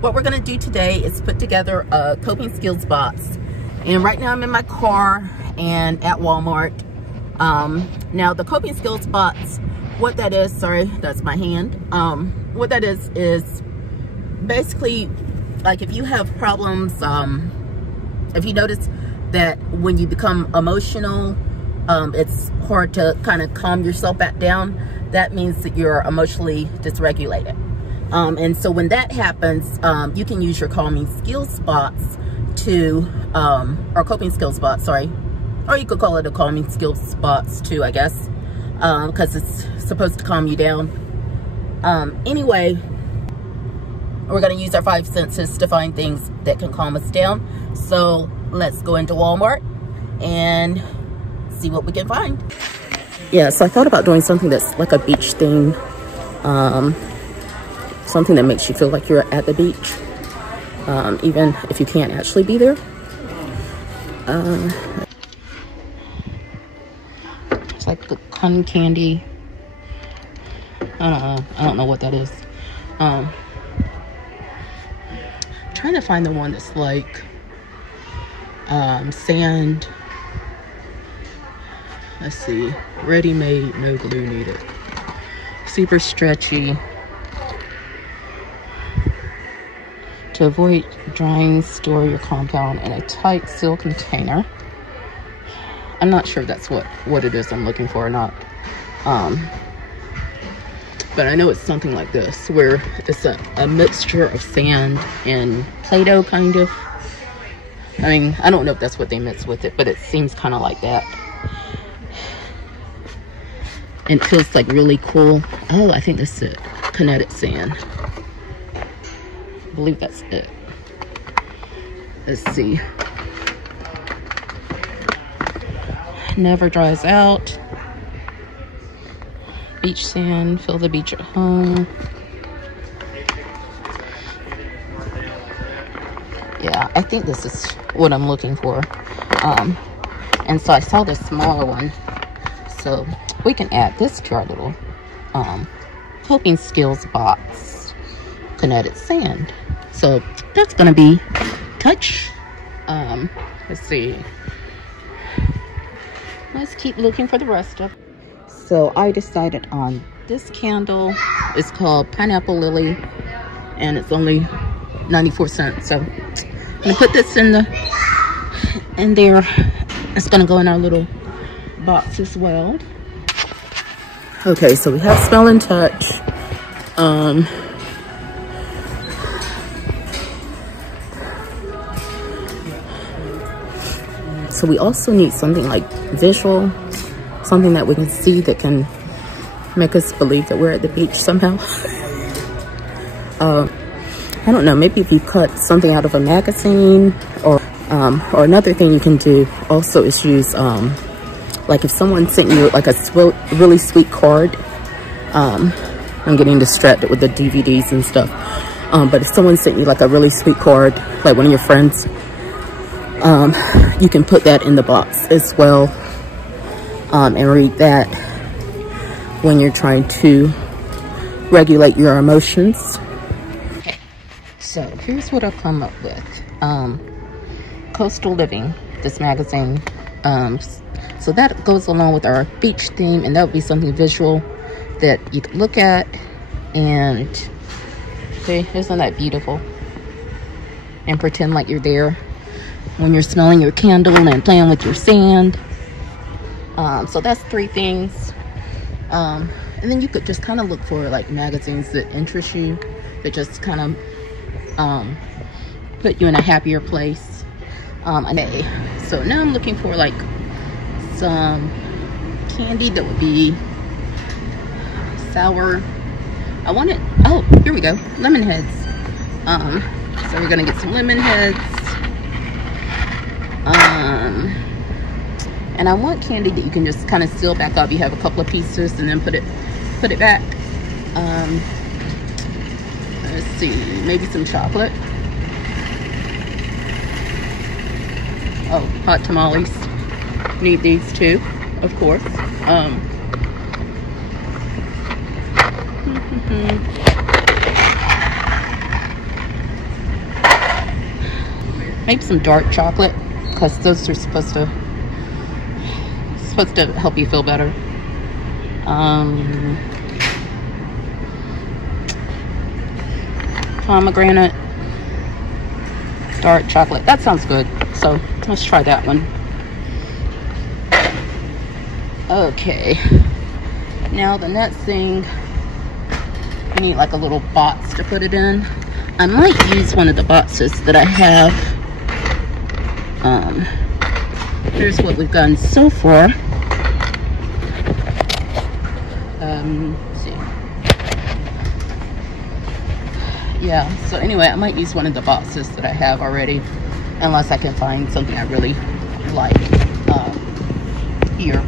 what we're gonna do today is put together a coping skills box. And right now I'm in my car and at Walmart. Now the coping skills box, what that is, sorry, that's my hand. What that is basically like if you have problems, if you notice that when you become emotional, it's hard to kind of calm yourself back down, that means that you're emotionally dysregulated. And so when that happens, you can use your calming skills box to, or coping skills box, sorry, or you could call it a calming skills box too, I guess, because it's supposed to calm you down. Anyway, we're going to use our 5 senses to find things that can calm us down. So let's go into Walmart and see what we can find. Yeah, so I thought about doing something that's like a beach theme, something that makes you feel like you're at the beach, even if you can't actually be there. It's like the cotton candy. I don't know what that is. Trying to find the one that's like sand. Let's see, ready-made, no glue needed, super stretchy. To avoid drying, store your compound in a tight seal container. I'm not sure if that's what it is I'm looking for or not, but I know it's something like this, where it's a mixture of sand and Play-Doh, kind of. I mean, I don't know if that's what they mix with it, but it seems kind of like that. And it feels like really cool. Oh, I think that's it. Kinectic Sand. I believe that's it. Let's see. Never dries out. Beach sand. Feel the beach at home. Yeah, I think this is what I'm looking for. And so I saw this smaller one. So we can add this to our little coping skills box, Kinectic Sand. So that's gonna be touch. Let's see. Let's keep looking for the rest of. So I decided on this candle. It's called Pineapple Lily, and it's only 94 cents. So I'm gonna put this in there. It's gonna go in our little box as well. Okay, so we have smell and touch. So we also need something like visual, something that we can see that can make us believe that we're at the beach somehow. I don't know, maybe if you cut something out of a magazine, or another thing you can do also is use, like if someone sent you like a really sweet card, I'm getting distracted with the DVDs and stuff, but if someone sent you like a really sweet card, like one of your friends, you can put that in the box as well, and read that when you're trying to regulate your emotions. Okay, so here's what I've come up with. Coastal Living, this magazine. So that goes along with our beach theme, and that would be something visual that you could look at. And okay, isn't that beautiful? And pretend like you're there when you're smelling your candle and playing with your sand. So that's 3 things. And then you could just kind of look for like magazines that interest you, that just kind of put you in a happier place. Okay, so now I'm looking for like some candy that would be sour. I want it, oh, here we go, lemon heads. So we're gonna get some lemon heads. And I want candy that you can just kind of seal back up. You have a couple of pieces and then put it back. Let's see, maybe some chocolate. Oh, hot tamales. Need these too, of course. Maybe some dark chocolate, because those are supposed to help you feel better. Pomegranate, dark chocolate. That sounds good. So let's try that one. Okay. Now the next thing, I need like a little box to put it in. I might use one of the boxes that I have. Here's what we've gotten so far. Let's see. Yeah, so anyway, I might use one of the boxes that I have already, unless I can find something I really like here.